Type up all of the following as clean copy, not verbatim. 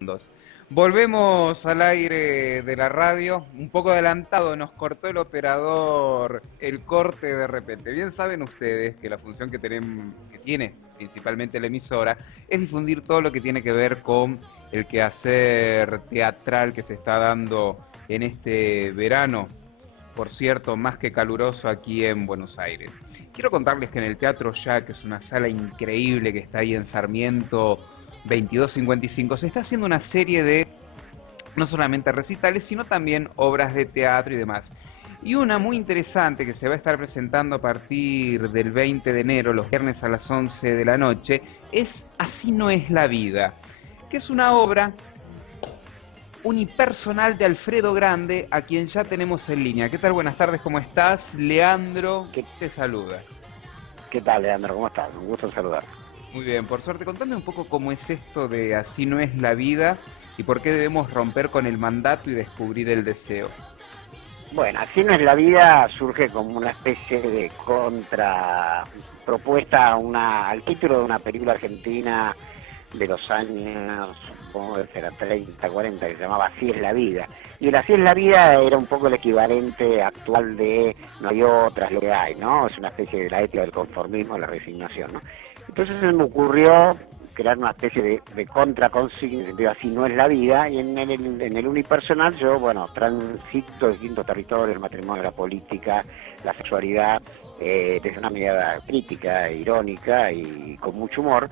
segundos. Volvemos al aire de la radio, un poco adelantado, nos cortó el operador el corte de repente. Bien saben ustedes que la función que tiene principalmente la emisora es difundir todo lo que tiene que ver con el quehacer teatral que se está dando en este verano, por cierto, más que caluroso aquí en Buenos Aires. Quiero contarles que en el Teatro Ya, que es una sala increíble que está ahí en Sarmiento 2255, se está haciendo una serie de no solamente recitales, sino también obras de teatro y demás. Y una muy interesante que se va a estar presentando a partir del 20 de enero, los viernes a las 11 de la noche, es Así no es la vida, que es una obra unipersonal de Alfredo Grande, a quien ya tenemos en línea. ¿Qué tal? Buenas tardes, ¿cómo estás? Leandro te saluda. ¿Qué tal, Leandro? ¿Cómo estás? Un gusto en saludar. Muy bien, por suerte. Contame un poco cómo es esto de Así no es la vida y por qué debemos romper con el mandato y descubrir el deseo. Bueno, Así no es la vida surge como una especie de contrapropuesta al título de una película argentina de los años, supongo que será 30, 40, que se llamaba Así es la vida. Y el Así es la vida era un poco el equivalente actual de No hay otras, lo que hay, ¿no? Es una especie de la ética del conformismo, la resignación, ¿no? Entonces se me ocurrió crear una especie de contraconsigna, en el sentido Así no es la vida, y en el unipersonal yo, bueno, transito distintos territorios, el matrimonio, la política, la sexualidad, desde una mirada crítica, irónica y con mucho humor,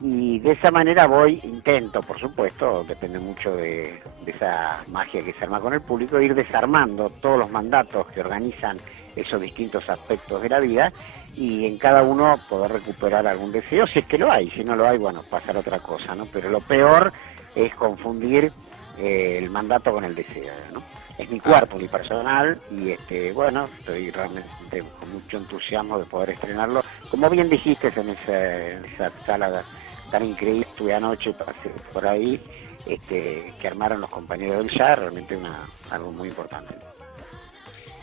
y de esa manera intento, por supuesto, depende mucho de esa magia que se arma con el público, ir desarmando todos los mandatos que organizan esos distintos aspectos de la vida, y en cada uno poder recuperar algún deseo, si es que lo hay. Si no lo hay, bueno, pasar otra cosa, ¿no? Pero lo peor es confundir el mandato con el deseo, ¿no? Es mi cuarto unipersonal y bueno, estoy realmente con mucho entusiasmo de poder estrenarlo. Como bien dijiste, en esa sala tan increíble, estuve anoche, pasé por ahí, que armaron los compañeros del Ya, realmente algo muy importante.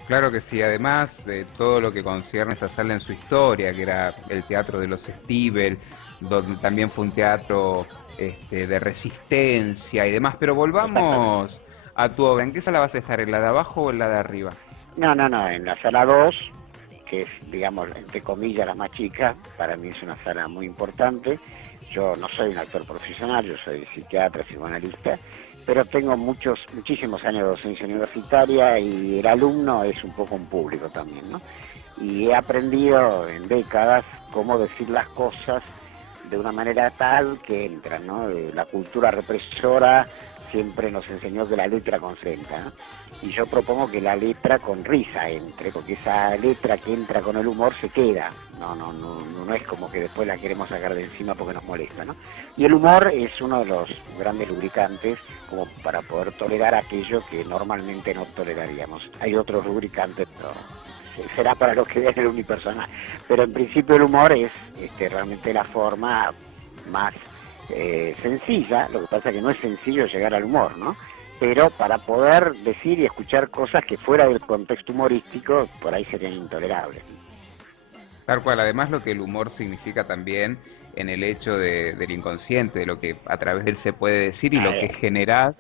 Claro que sí, además de todo lo que concierne esa sala en su historia, que era el Teatro de los Stivel, donde también fue un teatro de resistencia y demás, pero volvamos a tu obra. ¿En qué sala vas a estar? ¿En la de abajo o en la de arriba? No, en la sala 2, que es, digamos, entre comillas, la más chica. Para mí es una sala muy importante. Yo no soy un actor profesional, yo soy psiquiatra, psicoanalista, pero tengo muchísimos años de docencia universitaria y el alumno es un poco un público también, ¿no? Y he aprendido en décadas cómo decir las cosas de una manera tal que entran, ¿no? La cultura represora siempre nos enseñó que la letra concentra, ¿no? Y yo propongo que la letra con risa entre, porque esa letra que entra con el humor se queda, no es como que después la queremos sacar de encima porque nos molesta, ¿no? Y el humor es uno de los grandes lubricantes como para poder tolerar aquello que normalmente no toleraríamos. Hay otros lubricantes, pero será para los que vean el unipersonal, pero en principio el humor es realmente la forma más sencilla. Lo que pasa es que no es sencillo llegar al humor, ¿no? Pero para poder decir y escuchar cosas que fuera del contexto humorístico por ahí serían intolerables. Tal cual, además lo que el humor significa también en el hecho del inconsciente, de lo que a través de él se puede decir y lo que generás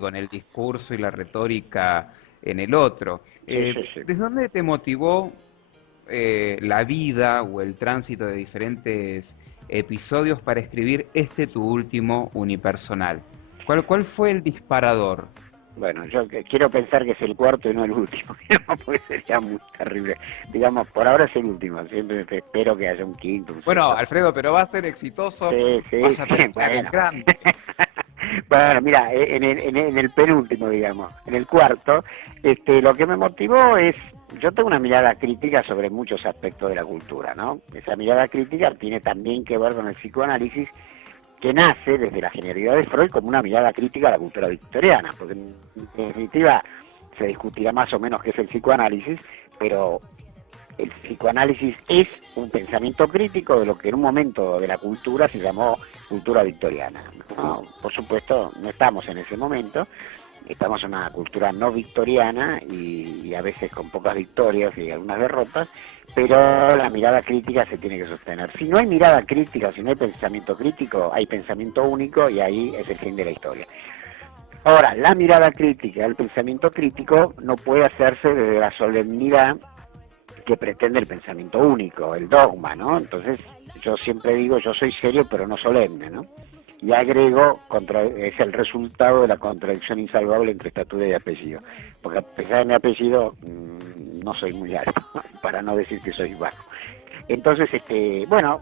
con el discurso y la retórica en el otro. Sí. ¿Desde dónde te motivó la vida o el tránsito de diferentes episodios para escribir tu último unipersonal? ¿Cuál fue el disparador? Bueno, yo quiero pensar que es el cuarto y no el último, porque sería muy terrible. Digamos, por ahora es el último, siempre espero que haya un quinto, Bueno, Alfredo, pero va a ser exitoso. Sí, bueno. Bueno, mira, en el penúltimo, digamos, en el cuarto, lo que me motivó es, yo tengo una mirada crítica sobre muchos aspectos de la cultura, ¿no? Esa mirada crítica tiene también que ver con el psicoanálisis, que nace desde la genialidad de Freud como una mirada crítica a la cultura victoriana, porque en definitiva se discutirá más o menos qué es el psicoanálisis, pero el psicoanálisis es un pensamiento crítico de lo que en un momento de la cultura se llamó cultura victoriana, ¿no? Por supuesto, no estamos en ese momento, estamos en una cultura no victoriana y a veces con pocas victorias y algunas derrotas, pero la mirada crítica se tiene que sostener. Si no hay mirada crítica, si no hay pensamiento crítico, hay pensamiento único y ahí es el fin de la historia. Ahora, la mirada crítica, el pensamiento crítico no puede hacerse desde la solemnidad que pretende el pensamiento único, el dogma, ¿no? Entonces, yo siempre digo, yo soy serio pero no solemne, ¿no? Y agrego, es el resultado de la contradicción insalvable entre estatura y apellido, porque a pesar de mi apellido, no soy muy alto, para no decir que soy bajo. Entonces, bueno,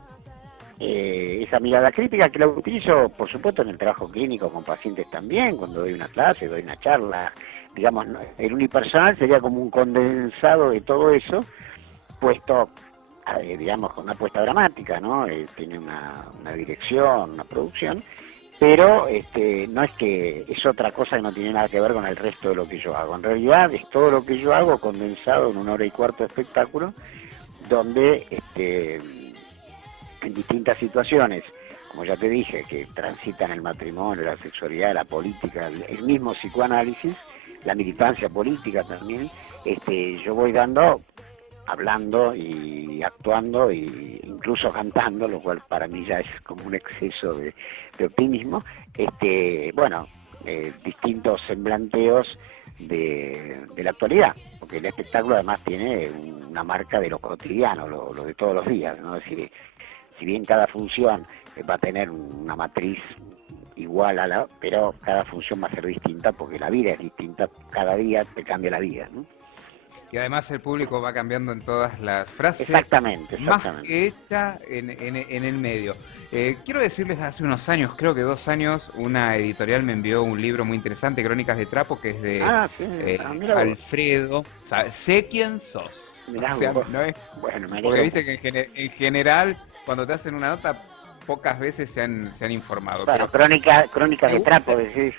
esa mirada crítica que la utilizo, por supuesto, en el trabajo clínico con pacientes también, cuando doy una clase, doy una charla, digamos, el unipersonal sería como un condensado de todo eso, puesto, digamos, con una puesta dramática, ¿no? Tiene una dirección, una producción, pero no es que es otra cosa que no tiene nada que ver con el resto de lo que yo hago. En realidad es todo lo que yo hago condensado en 1 hora y cuarto de espectáculo, donde en distintas situaciones, como ya te dije, que transitan el matrimonio, la sexualidad, la política, el mismo psicoanálisis, la militancia política también, yo voy hablando y actuando e incluso cantando, lo cual para mí ya es como un exceso de optimismo, bueno, distintos semblanteos de la actualidad, porque el espectáculo además tiene una marca de lo cotidiano, lo de todos los días, ¿no? Es decir, si bien cada función va a tener una matriz igual pero cada función va a ser distinta porque la vida es distinta, cada día te cambia la vida, ¿no? Y además el público va cambiando en todas las frases, exactamente. más que hecha en el medio. Quiero decirles, hace unos años, creo que 2 años, una editorial me envió un libro muy interesante, Crónicas de Trapo, que es de Alfredo. O sea, sé quién sos. Mirá, o sea, no es, bueno, porque viste que en general, cuando te hacen una nota, pocas veces se han informado. Bueno, pero Crónicas de Trapo, decís.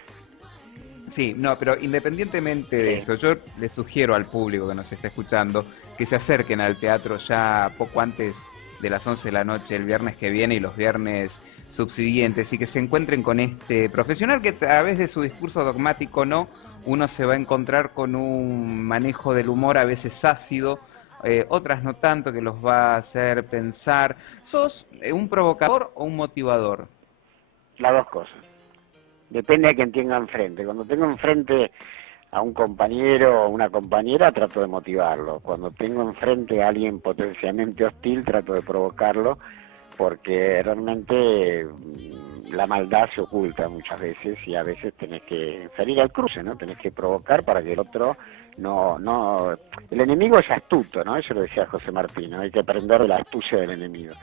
Sí, no, pero independientemente de eso, yo le sugiero al público que nos está escuchando que se acerquen al teatro ya poco antes de las 11 de la noche el viernes que viene y los viernes subsiguientes, y que se encuentren con este profesional que a través de su discurso dogmático uno se va a encontrar con un manejo del humor a veces ácido, otras no tanto, que los va a hacer pensar. ¿Sos un provocador o un motivador? Las dos cosas. Depende de quién tenga enfrente. Cuando tengo enfrente a un compañero o una compañera, trato de motivarlo. Cuando tengo enfrente a alguien potencialmente hostil, trato de provocarlo, porque realmente la maldad se oculta muchas veces y a veces tenés que salir al cruce, ¿no? Tenés que provocar para que el otro no... El enemigo es astuto, ¿no? Eso lo decía José Martín, ¿no? Hay que aprender de la astucia del enemigo.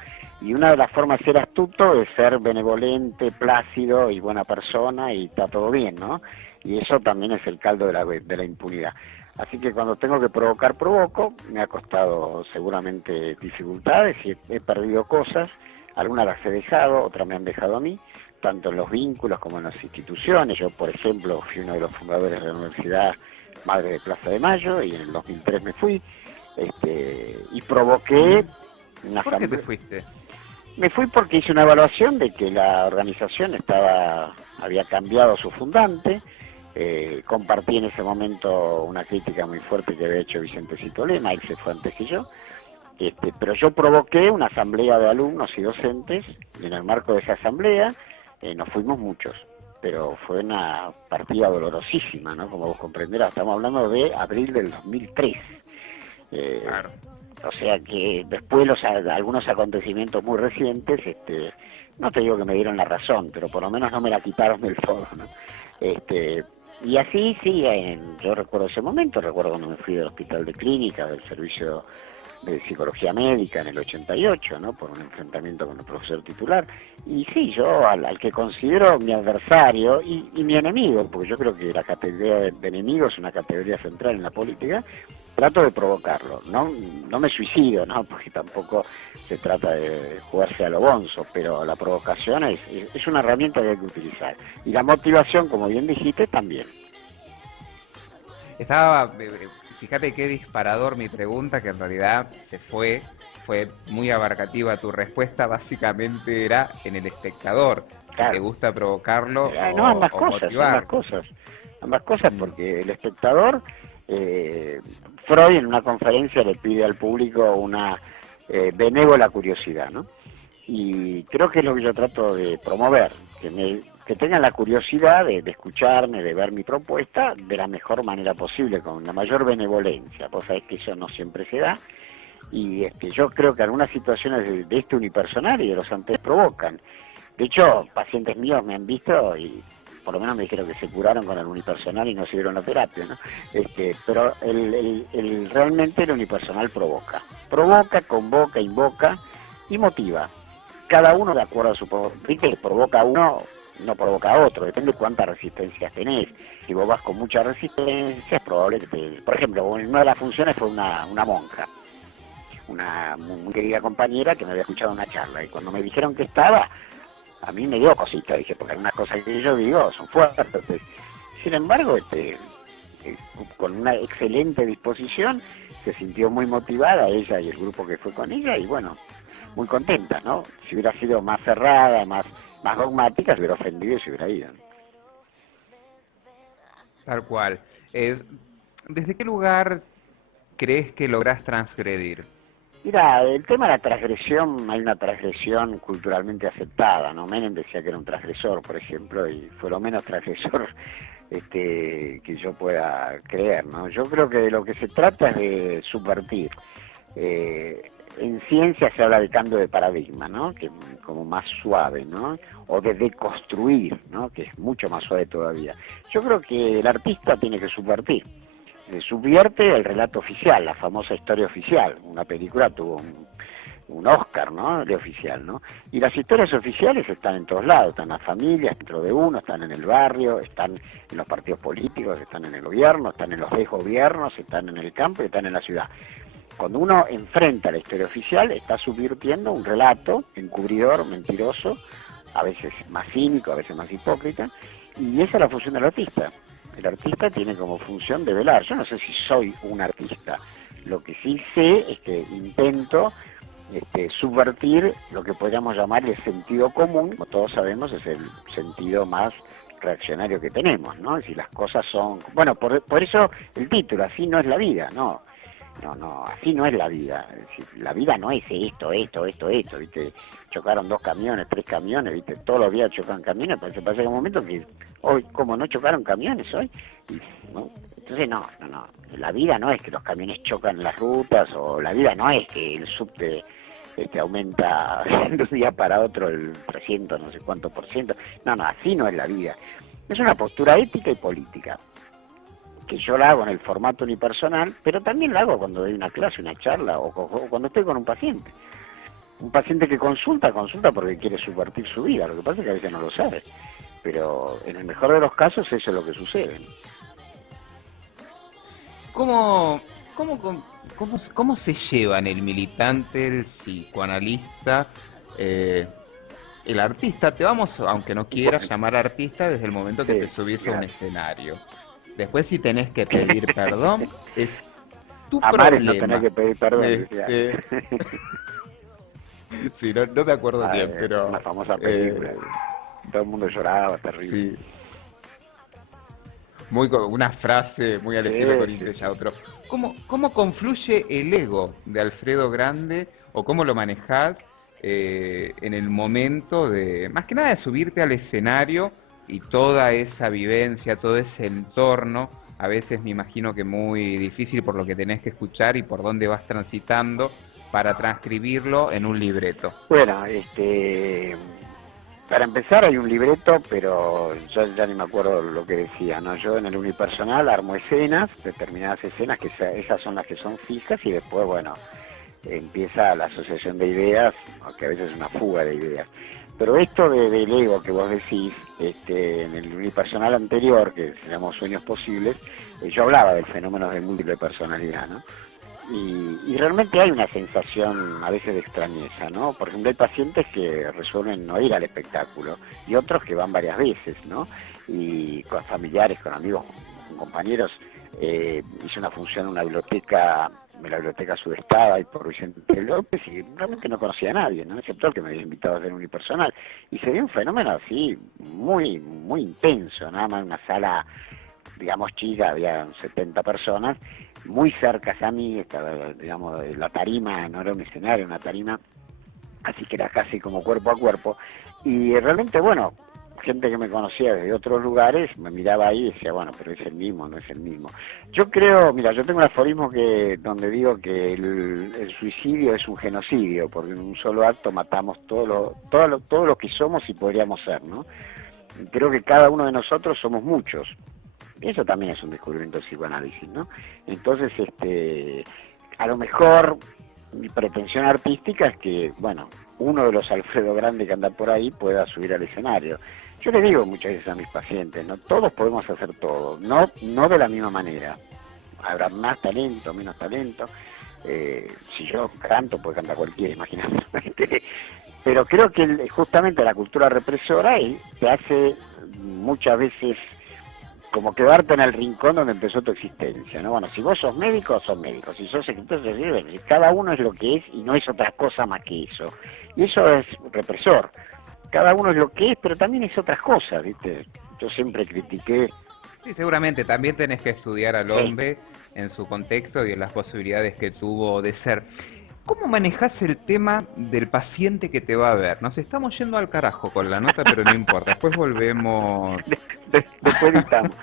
Y una de las formas de ser astuto es ser benevolente, plácido y buena persona y está todo bien, ¿no? Y eso también es el caldo de la impunidad. Así que cuando tengo que provocar, provoco. Me ha costado seguramente dificultades y he perdido cosas. Algunas las he dejado, otras me han dejado a mí, tanto en los vínculos como en las instituciones. Yo, por ejemplo, fui uno de los fundadores de la Universidad Madre de Plaza de Mayo y en el 2003 me fui y provoqué una ¿Por qué te fuiste? Me fui porque hice una evaluación de que la organización había cambiado su fundante. Compartí en ese momento una crítica muy fuerte que había hecho Vicentecito Lema, él se fue antes que yo, pero yo provoqué una asamblea de alumnos y docentes, y en el marco de esa asamblea nos fuimos muchos, pero fue una partida dolorosísima, ¿no? Como vos comprenderás, estamos hablando de abril del 2003. Claro. O sea que después algunos acontecimientos muy recientes, no te digo que me dieron la razón, pero por lo menos no me la quitaron del todo, ¿no? Y así, sí, yo recuerdo ese momento, recuerdo cuando me fui del hospital de clínica, del servicio de psicología médica en el 88, ¿no? Por un enfrentamiento con el profesor titular. Y sí, yo al que considero mi adversario y mi enemigo, porque yo creo que la categoría de enemigo es una categoría central en la política, trato de provocarlo. No me suicido, ¿no? Porque tampoco se trata de jugarse a lo bonzo, pero la provocación es una herramienta que hay que utilizar. Y la motivación, como bien dijiste, también. Fíjate qué disparador mi pregunta, que en realidad fue muy abarcativa tu respuesta. Básicamente era en el espectador, Claro. si te gusta provocarlo Ambas o motivarlo. cosas. ambas cosas, porque el espectador, Freud en una conferencia le pide al público una benévola curiosidad, ¿no? Y creo que es lo que yo trato de promover, que tengan la curiosidad de escucharme, de ver mi propuesta de la mejor manera posible, con la mayor benevolencia. Vos sabés que eso no siempre se da, y yo creo que algunas situaciones de este unipersonal y de los antes provocan. De hecho, pacientes míos me han visto y por lo menos me dijeron que se curaron con el unipersonal y no siguieron la terapia, ¿no? Pero realmente el unipersonal provoca, convoca, invoca y motiva. Cada uno de acuerdo a su que provoca a uno, no provoca a otro, depende de cuántas resistencias tenés. Si vos vas con mucha resistencia, es probable que por ejemplo, una de las funciones fue una monja, una muy querida compañera que me había escuchado una charla, y cuando me dijeron que estaba, a mí me dio cosita, dije, porque algunas cosas que yo digo son fuertes. Sin embargo, con una excelente disposición, se sintió muy motivada ella y el grupo que fue con ella, y bueno, muy contenta, ¿no? Si hubiera sido más cerrada, más dogmática, se hubiera ofendido y se hubiera ido. Tal cual. ¿Desde qué lugar crees que lográs transgredir? Mira, el tema de la transgresión, hay una transgresión culturalmente aceptada, ¿no? Menem decía que era un transgresor, por ejemplo, y fue lo menos transgresor que yo pueda creer, ¿no? Yo creo que de lo que se trata es de subvertir. En ciencia se habla de cambio de paradigma, ¿no? Que como más suave, ¿no? O de deconstruir, ¿no? Que es mucho más suave todavía. Yo creo que el artista tiene que subvertir. Subvierte el relato oficial, la famosa historia oficial. Una película tuvo un Oscar, ¿no? De oficial, ¿no? Y las historias oficiales están en todos lados, están en las familias, dentro de uno, están en el barrio, están en los partidos políticos, están en el gobierno, están en los desgobiernos, están en el campo y están en la ciudad. Cuando uno enfrenta la historia oficial, está subvirtiendo un relato encubridor, mentiroso, a veces más cínico, a veces más hipócrita, y esa es la función del artista. El artista tiene como función develar. Yo no sé si soy un artista, lo que sí sé es que intento subvertir lo que podríamos llamar el sentido común. Como todos sabemos, es el sentido más reaccionario que tenemos, ¿no? Si las cosas son... Bueno, por eso el título, así no es la vida, ¿no? No, así no es la vida. Es decir, la vida no es esto, ¿viste? Chocaron 2 camiones, 3 camiones, ¿viste? Todos los días chocan camiones, pero se pasa en un momento que hoy, como no chocaron camiones hoy, ¿no? Entonces no. La vida no es que los camiones chocan en las rutas, o la vida no es que el subte aumenta de un día para otro el 300, no sé cuánto por ciento. No, así no es la vida. Es una postura ética y política, que yo la hago en el formato unipersonal, pero también la hago cuando doy una clase, una charla, o cuando estoy con un paciente. Un paciente que consulta porque quiere subvertir su vida, lo que pasa es que a veces no lo sabe, pero en el mejor de los casos eso es lo que sucede. ¿Cómo se llevan el militante, el psicoanalista, el artista? Te vamos, aunque no quieras llamar artista, desde el momento que te subís a un escenario. Después, si tenés que pedir perdón, es tu Amar problema. Es no tener que pedir perdón. Sí, no me acuerdo bien, pero... Una famosa película. Todo el mundo lloraba, terrible. Sí. Una frase muy al estilo Corinthians ya otro. ¿Cómo confluye el ego de Alfredo Grande, o cómo lo manejás en el momento de, más que nada, de subirte al escenario y toda esa vivencia, todo ese entorno? A veces me imagino que muy difícil por lo que tenés que escuchar y por dónde vas transitando para transcribirlo en un libreto. Bueno, para empezar hay un libreto, pero yo ya ni me acuerdo lo que decía, ¿no? Yo en el unipersonal armo escenas, determinadas escenas, que esas son las que son fijas, y después, bueno, empieza la asociación de ideas, aunque a veces es una fuga de ideas. Pero esto del ego que vos decís, en el unipersonal anterior, que se llamó Sueños Posibles, yo hablaba del fenómeno de múltiple personalidad, ¿no? Y realmente hay una sensación a veces de extrañeza, ¿no? Por ejemplo, hay pacientes que resuelven no ir al espectáculo, y otros que van varias veces, ¿no? Y con familiares, con amigos, con compañeros, hice una función en la biblioteca Sudestada y por Vicente López, y realmente no conocía a nadie, ¿no? Excepto el que me había invitado a hacer unipersonal. Y se dio un fenómeno así muy, muy intenso, nada más en una sala digamos, chica, había 70 personas, muy cercas a mí, estaba, digamos, la tarima, no era un escenario, una tarima, así que era casi como cuerpo a cuerpo, y realmente, bueno, gente que me conocía desde otros lugares me miraba ahí y decía, bueno, pero es el mismo, no es el mismo. Yo creo, mira, yo tengo un aforismo que donde digo que el suicidio es un genocidio, porque en un solo acto matamos todo lo que somos y podríamos ser, ¿no? Creo que cada uno de nosotros somos muchos. Eso también es un descubrimiento del psicoanálisis, ¿no? Entonces, a lo mejor mi pretensión artística es que, bueno, uno de los Alfredo Grande que anda por ahí pueda subir al escenario. Yo le digo muchas veces a mis pacientes, ¿no? Todos podemos hacer todo, no de la misma manera. Habrá más talento, menos talento. Si yo canto, puede cantar cualquiera, imagínate. Pero creo que justamente la cultura represora te hace muchas veces como quedarte en el rincón donde empezó tu existencia, ¿no? Bueno, si vos sos médico, sos médico, si sos escritor, sos escritor, cada uno es lo que es y no es otra cosa más que eso. Y eso es represor. Cada uno es lo que es, pero también es otras cosas, ¿viste? Yo siempre critiqué... Sí, seguramente también tenés que estudiar al Sí. hombre en su contexto y en las posibilidades que tuvo de ser. ¿Cómo manejás el tema del paciente que te va a ver? Nos estamos yendo al carajo con la nota, pero no importa. Después volvemos. Después editamos.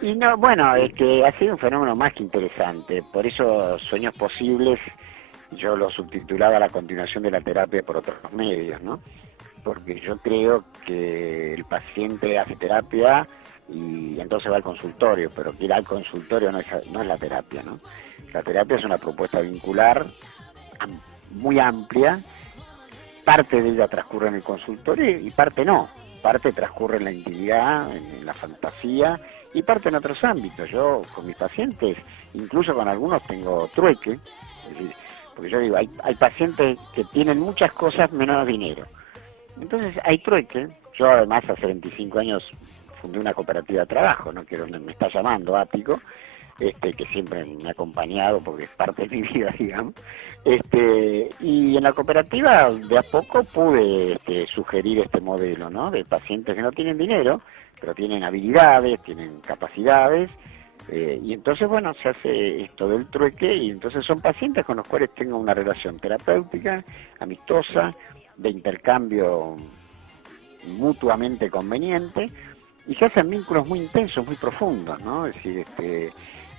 Y no, bueno, es que ha sido un fenómeno más que interesante. Por eso Sueños Posibles yo lo subtitulaba La continuación de la terapia por otros medios, ¿no? Porque yo creo que el paciente hace terapia y entonces va al consultorio, pero que ir al consultorio no es la terapia, ¿no? La terapia es una propuesta vincular muy amplia, parte de ella transcurre en el consultorio y parte no, parte transcurre en la intimidad, en la fantasía y parte en otros ámbitos. Yo con mis pacientes, incluso con algunos tengo trueque, es decir, porque yo digo, hay pacientes que tienen muchas cosas menos dinero. Entonces hay trueque. Yo además hace 25 años fundé una cooperativa de trabajo, ¿no? Que es donde me está llamando Ático, que siempre me ha acompañado porque es parte de mi vida, digamos. Y en la cooperativa de a poco pude sugerir este modelo, ¿no? De pacientes que no tienen dinero, pero tienen habilidades, tienen capacidades, y entonces, bueno, se hace esto del trueque y entonces son pacientes con los cuales tengo una relación terapéutica, amistosa, de intercambio mutuamente conveniente y se hacen vínculos muy intensos, muy profundos, ¿no? Es decir,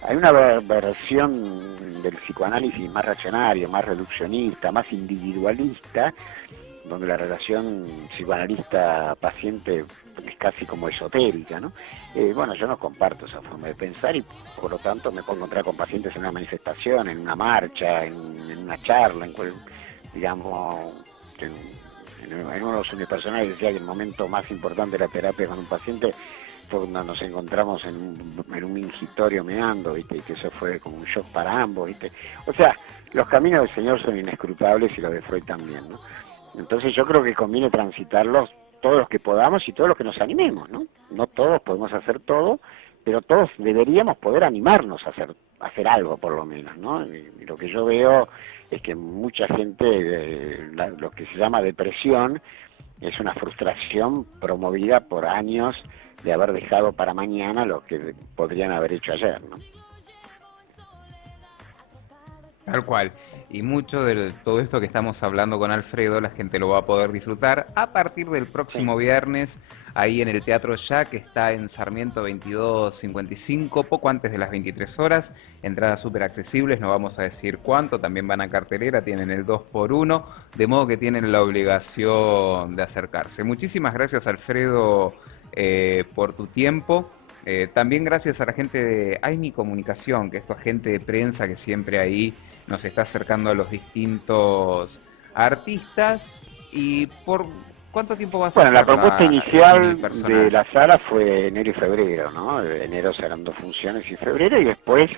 hay una versión del psicoanálisis más reaccionario, más reduccionista, más individualista, donde la relación psicoanalista-paciente es casi como esotérica, ¿no? Bueno, yo no comparto esa forma de pensar y por lo tanto me puedo encontrar con pacientes en una manifestación, en una marcha, en una charla, digamos, en uno de los unipersonales decía que el momento más importante de la terapia con un paciente fue cuando nos encontramos en un mingitorio meando, ¿viste? Y que eso fue como un shock para ambos, ¿viste? O sea, los caminos del Señor son inescrutables y los de Freud también, ¿no? Entonces yo creo que conviene transitarlos todos los que podamos y todos los que nos animemos, ¿no? No todos podemos hacer todo, pero todos deberíamos poder animarnos a hacer algo por lo menos, ¿no? Y lo que yo veo es que mucha gente, lo que se llama depresión, es una frustración promovida por años de haber dejado para mañana lo que podrían haber hecho ayer, ¿no? Tal cual. Y mucho de todo esto que estamos hablando con Alfredo, la gente lo va a poder disfrutar a partir del próximo viernes, ahí en el Teatro Ya, que está en Sarmiento 2255, poco antes de las 23 horas. Entradas súper accesibles, no vamos a decir cuánto, también van a cartelera, tienen el 2x1, de modo que tienen la obligación de acercarse. Muchísimas gracias, Alfredo, por tu tiempo. También gracias a la gente de AINI Comunicación, que es tu agente de prensa que siempre ahí nos está acercando a los distintos artistas. ¿Y por cuánto tiempo vas a hacer la propuesta inicial unipersonal de la sala fue enero y febrero, ¿no? Enero serán 2 funciones y febrero, y después,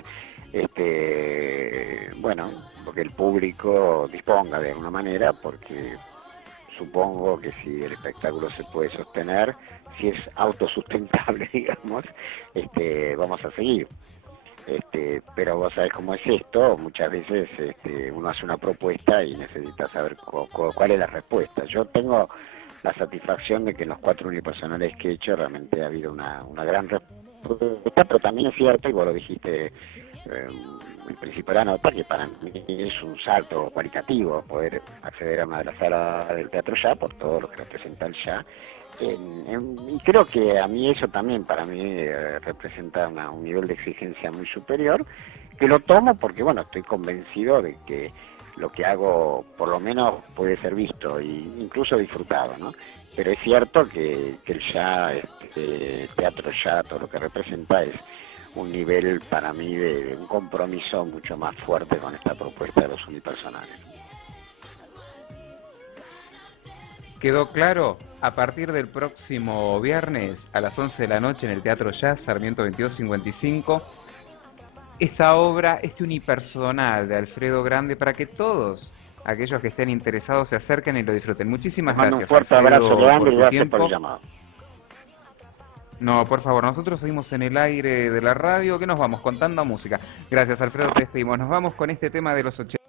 bueno, porque el público disponga de alguna manera, porque supongo que si el espectáculo se puede sostener, si es autosustentable, digamos, vamos a seguir. Pero vos sabés cómo es esto, muchas veces uno hace una propuesta y necesita saber cuál es la respuesta. Yo tengo la satisfacción de que en los 4 unipersonales que he hecho realmente ha habido una gran respuesta propuesta, pero también es cierto, y vos lo dijiste el principio de la nota, que para mí es un salto cualitativo poder acceder a una de las salas del Teatro Ya por todo lo que representa el Ya. Y creo que a mí eso también para mí representa un nivel de exigencia muy superior, que lo tomo porque bueno, estoy convencido de que lo que hago por lo menos puede ser visto e incluso disfrutado, ¿no? Pero es cierto que el Ya, el Teatro Ya, todo lo que representa es un nivel para mí de un compromiso mucho más fuerte con esta propuesta de los unipersonales. ¿Quedó claro? A partir del próximo viernes a las 11 de la noche en el Teatro Jazz, Sarmiento 2255, esa obra, este unipersonal de Alfredo Grande, para que todos aquellos que estén interesados se acerquen y lo disfruten. Muchísimas Les mando gracias, un fuerte Alfredo, abrazo grande por y tu gracias tiempo. por el llamado. No, por favor, nosotros seguimos en el aire de la radio, que nos vamos contando música. Gracias, Alfredo, te despedimos. Nos vamos con este tema de los 80.